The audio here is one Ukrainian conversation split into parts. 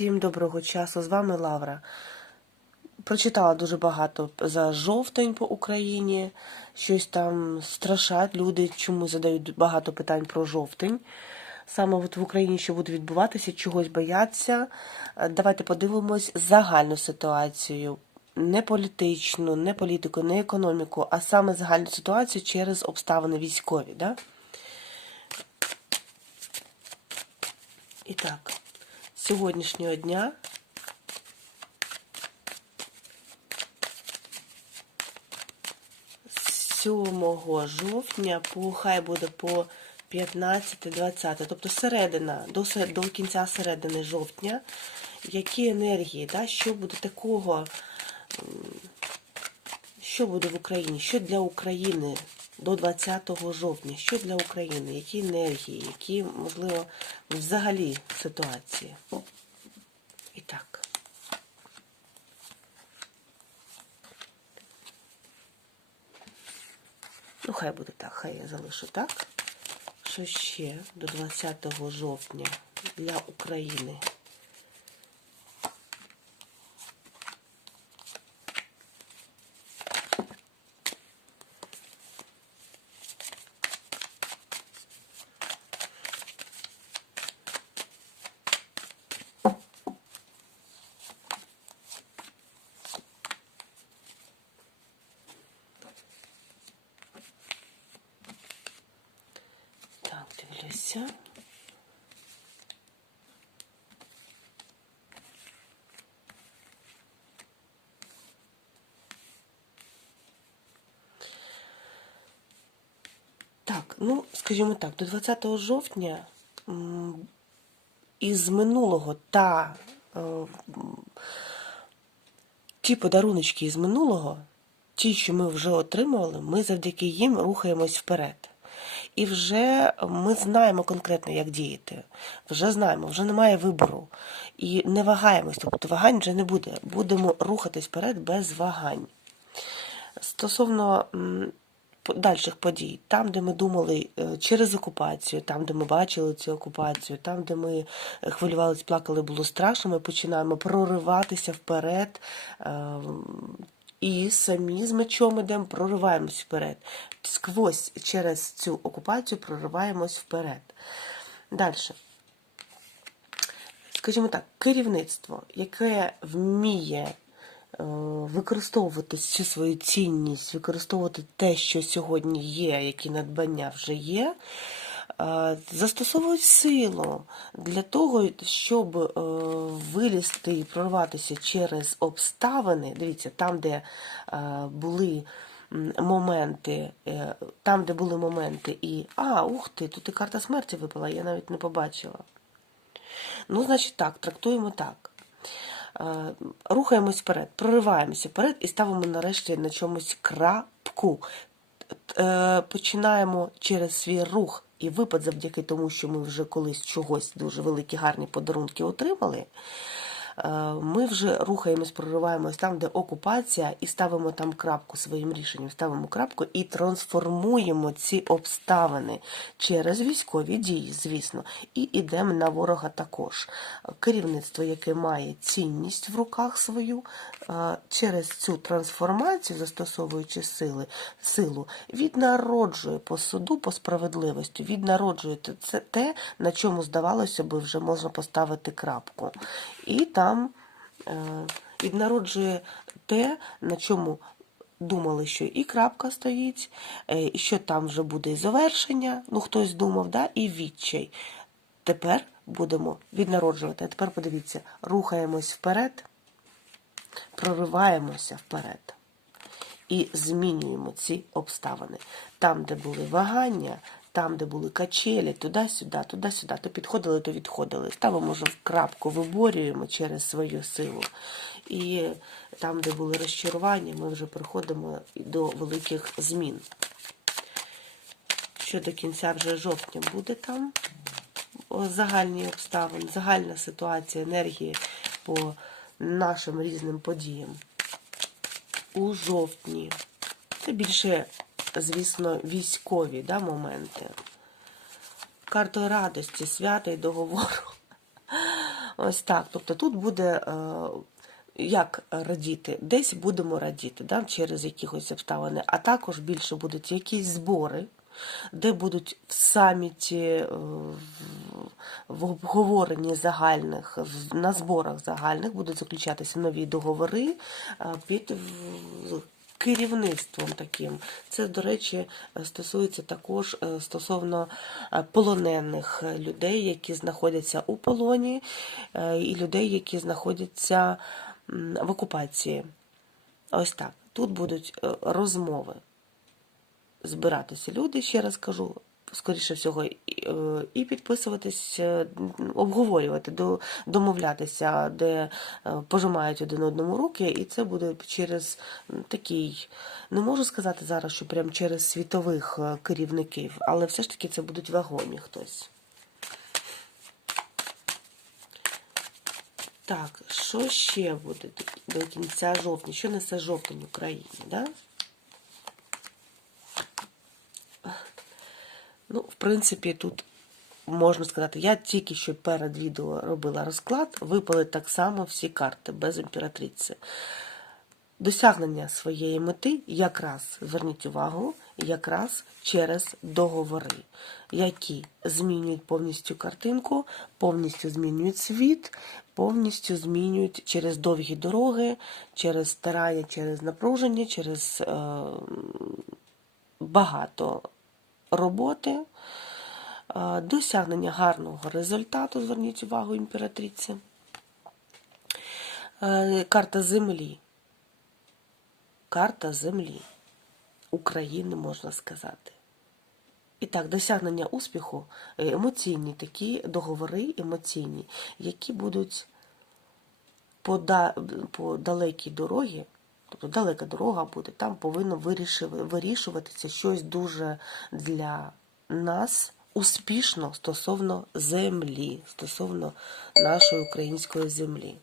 Всім доброго часу, з вами Лавра. Прочитала дуже багато за жовтень по Україні. Щось там страшать люди, чому задають багато питань про жовтень. Саме от в Україні що буде відбуватися, чогось бояться. Давайте подивимось загальну ситуацію. Не політичну, не політику, не економіку, а саме загальну ситуацію через обставини військові. Да? І так, сьогоднішнього дня. З 7 жовтня по хай буде по 15-20, тобто середина, до, до кінця середини жовтня, які енергії, да, що буде такого, що буде в Україні, що для України до 20 жовтня, що для України, які енергії, які, можливо, взагалі ситуації. І так. Ну, хай буде так, хай я залишу так. Що ще до 20 жовтня для України? Так, дивлюся. Так, ну, скажімо так, до 20 жовтня із минулого та е, ті подаруночки із минулого, ті, що ми вже отримували, ми завдяки їм рухаємось вперед. І вже ми знаємо конкретно, як діяти. Вже знаємо, вже немає вибору. І не вагаємось, тобто вагань вже не буде. Будемо рухатись вперед без вагань. Стосовно м, по- дальших подій, там, де ми думали е, через окупацію, там, де ми бачили цю окупацію, там, де ми е, хвилювались, плакали, було страшно, ми починаємо прориватися вперед. І самі з мечом ідемо, прориваємось вперед. Сквозь через цю окупацію прориваємось вперед. Далі. Скажімо так, керівництво, яке вміє е, використовувати всю свою цінність, використовувати те, що сьогодні є, які надбання вже є, застосовують силу для того, щоб е, вилізти і прорватися через обставини. Дивіться, там, де е, були моменти, е, там, де були моменти, і а, ух ти, тут і карта смерті випала, я навіть не побачила. Ну, значить, так, трактуємо так. Е, Рухаємось вперед, прориваємося вперед і ставимо нарешті на чомусь крапку. Е, Починаємо через свій рух і випад завдяки тому, що ми вже колись чогось дуже великі гарні подарунки отримали. Е, Ми вже рухаємось, прориваємось там, де окупація, і ставимо там крапку своїм рішенням, ставимо крапку і трансформуємо ці обставини через військові дії, звісно, і йдемо на ворога також. Керівництво, яке має цінність в руках свою, е, через цю трансформацію, застосовуючи сили, силу, віднароджує по суду, по справедливості, віднароджує те- на чому здавалося би, вже можна поставити крапку. І там е, віднароджує те, на чому думали, що і крапка стоїть, е, і що там вже буде і завершення, ну хтось думав, да, і відчай. Тепер будемо віднароджувати. А тепер подивіться, рухаємось вперед, прориваємося вперед і змінюємо ці обставини. Там, де були вагання, там, де були качелі, туди-сюди, туди-сюди, то підходили, то відходили. Ставимо вже в крапку, виборюємо через свою силу. І там, де були розчарування, ми вже приходимо до великих змін. Що до кінця вже жовтня буде там загальні обставини, загальна ситуація енергії по нашим різним подіям у жовтні. Це більше, звісно, військові да, моменти. Картою радості, свята і договору. Ось так. Тобто тут буде. е, Як радіти? Десь будемо радіти да, через якихось обставини, а також більше будуть якісь збори, де будуть в саміті, е, в- обговоренні загальних, на зборах загальних будуть заключатися нові договори е, під керівництвом таким. Це, до речі, стосується також е, стосовно е, полонених людей, які знаходяться у полоні, е, і людей, які знаходяться в окупації. Ось так. Тут будуть е, розмови збиратися люди, ще раз кажу, скоріше всього, і, е, підписуватись, е, обговорювати, домовлятися, де е, пожимають один одному руки, і це буде через такий, не можу сказати зараз, що прям через світових керівників, але все ж таки це будуть вагомі хтось. Так, що ще буде до кінця жовтня? Що несе жовтень Україні, да? Ну, в принципі, тут можна сказати, я тільки що перед відео робила розклад, випали так само всі карти без імператриці. Досягнення своєї мети якраз, зверніть увагу, якраз через договори, які змінюють повністю картинку, повністю змінюють світ, повністю змінюють через довгі дороги, через старання, через напруження, через е, багато роботи, е, досягнення гарного результату, зверніть увагу, імператриці. Е, Карта землі. Карта землі. України, можна сказати. І так, досягнення успіху, е, емоційні такі договори емоційні, які будуть по, да, по далекій дорогі, тобто далека дорога буде, там повинно вирішуватися щось дуже для нас успішно стосовно землі, стосовно нашої української землі.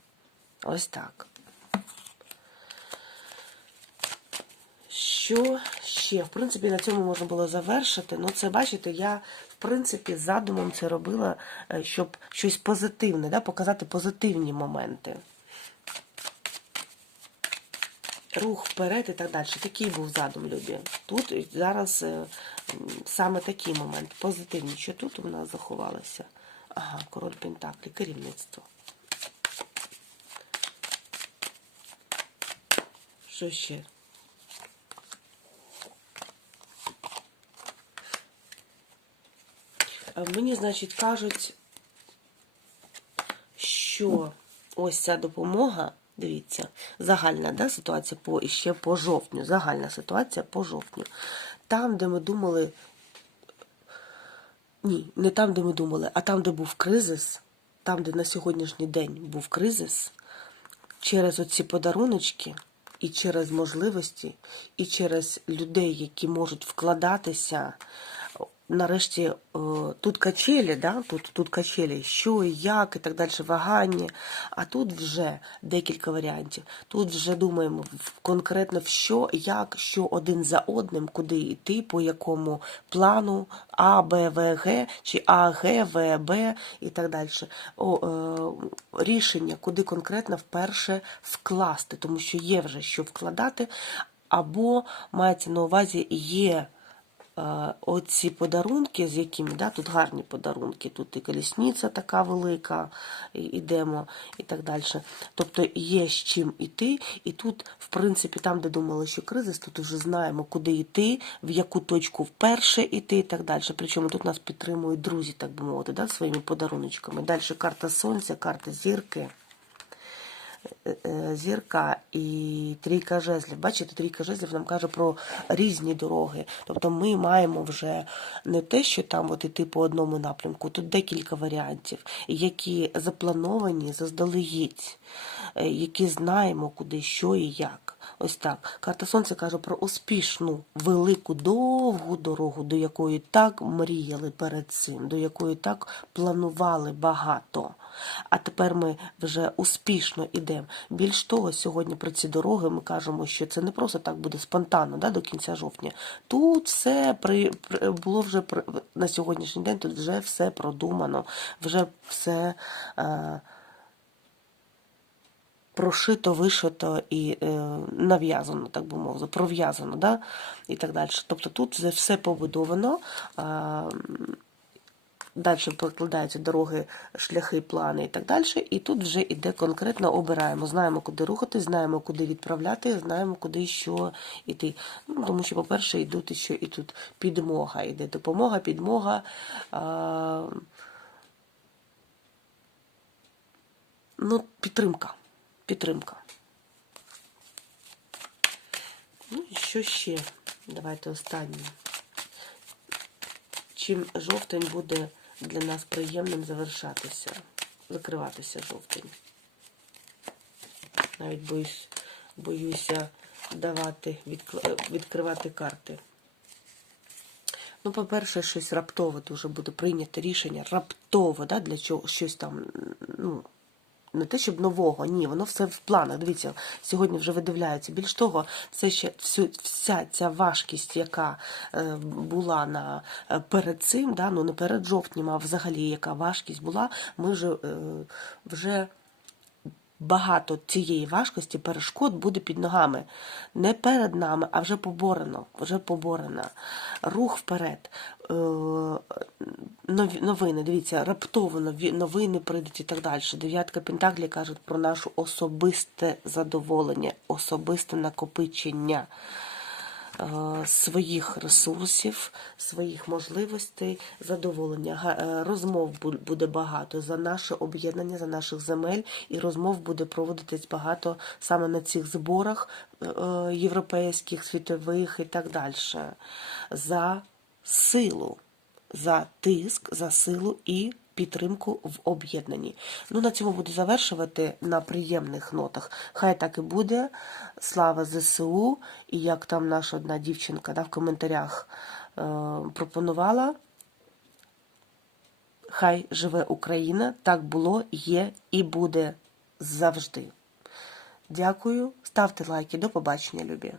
Ось так. Що ще? В принципі, на цьому можна було завершити. Ну, це бачите, я в принципі задумом це робила, е, щоб щось позитивне, да, показати позитивні моменти. Рух вперед і так далі. Такий був задум, любі. Тут зараз е, саме такий момент. Позитивний. Що тут у нас заховалося? Ага, король Пентаклі, керівництво. Що ще? Е, Мені, значить, кажуть, що ось ця допомога, дивіться, загальна да, ситуація по ще по жовтню. Загальна ситуація по жовтню. Там, де ми думали, ні, не там, де ми думали, а там, де був кризис, там, де на сьогоднішній день був кризис, через оці подаруночки, і через можливості, і через людей, які можуть вкладатися. Нарешті е, тут качелі, да? тут, тут качелі, що і як, і так далі, вагання. А тут вже декілька варіантів. Тут вже думаємо конкретно в що, як, що один за одним, куди йти, по якому плану А, Б, В, Г, чи А, Г, В, Б і так далі. О, е, рішення, куди конкретно вперше вкласти, тому що є вже що вкладати, або мається на увазі є. Оці подарунки, з якими, да, тут гарні подарунки, тут і колісниця така велика, ідемо і так далі. Тобто є з чим іти, і тут, в принципі, там, де думали, що кризис, тут вже знаємо, куди йти, в яку точку вперше йти і так далі. Причому тут нас підтримують друзі, так би мовити, да, своїми подаруночками. Далі карта сонця, карта зірки. Е, е, зірка і трійка жезлів. Бачите, трійка жезлів нам каже про різні дороги. Тобто ми маємо вже не те, що там от іти по одному напрямку, тут декілька варіантів, які заплановані заздалегідь, е, які знаємо, куди, що і як. Ось так. Карта Сонця каже про успішну, велику, довгу дорогу, до якої так мріяли перед цим, до якої так планували багато. А тепер ми вже успішно йдемо. Більш того, сьогодні про ці дороги ми кажемо, що це не просто так буде спонтанно да, до кінця жовтня. Тут все при, при- було вже при, на сьогоднішній день, тут вже все продумано, вже все. Е, прошито, вишито і е, нав'язано, так би мовити, пров'язано, да? і так далі. Тобто тут все побудовано. Далі прокладаються дороги, шляхи, плани і так далі. І тут вже іде конкретно обираємо. Знаємо, куди рухатись, знаємо, куди відправляти, знаємо, куди що йти. Ну, тому що, по-перше, йдуть ще і тут підмога. Іде допомога, підмога. А, ну, підтримка. Підтримка. Ну, і що ще? Давайте останнє. Чим жовтень буде для нас приємним завершатися, закриватися жовтень. Навіть боюсь, боюся давати, відкривати карти. Ну, по-перше, щось раптово дуже буде прийняте рішення, раптово, да, для чого щось там, ну, не те, щоб нового, ні, воно все в планах. Дивіться, сьогодні вже видивляються. Більш того, це ще всю, вся ця важкість, яка е, була на е, перед цим, да, ну не перед жовтнем, а взагалі яка важкість була, ми вже, е, вже багато цієї важкості, перешкод буде під ногами. Не перед нами, а вже поборено, вже поборена. Рух вперед. Е, Новини, дивіться, раптово новини прийдуть і так далі. Дев'ятка Пентаклі кажуть про наше особисте задоволення, особисте накопичення своїх ресурсів, своїх можливостей, задоволення. Е, Розмов буде багато за наше об'єднання, за наших земель, і розмов буде проводитись багато саме на цих зборах е, е, європейських, світових і так далі. За силу, за тиск, за силу і підтримку в об'єднанні. Ну, на цьому буду завершувати на приємних нотах. Хай так і буде. Слава ЗСУ. І як там наша одна дівчинка да, в коментарях е, пропонувала. Хай живе Україна, так було, є і буде завжди. Дякую. Ставте лайки. До побачення, любі.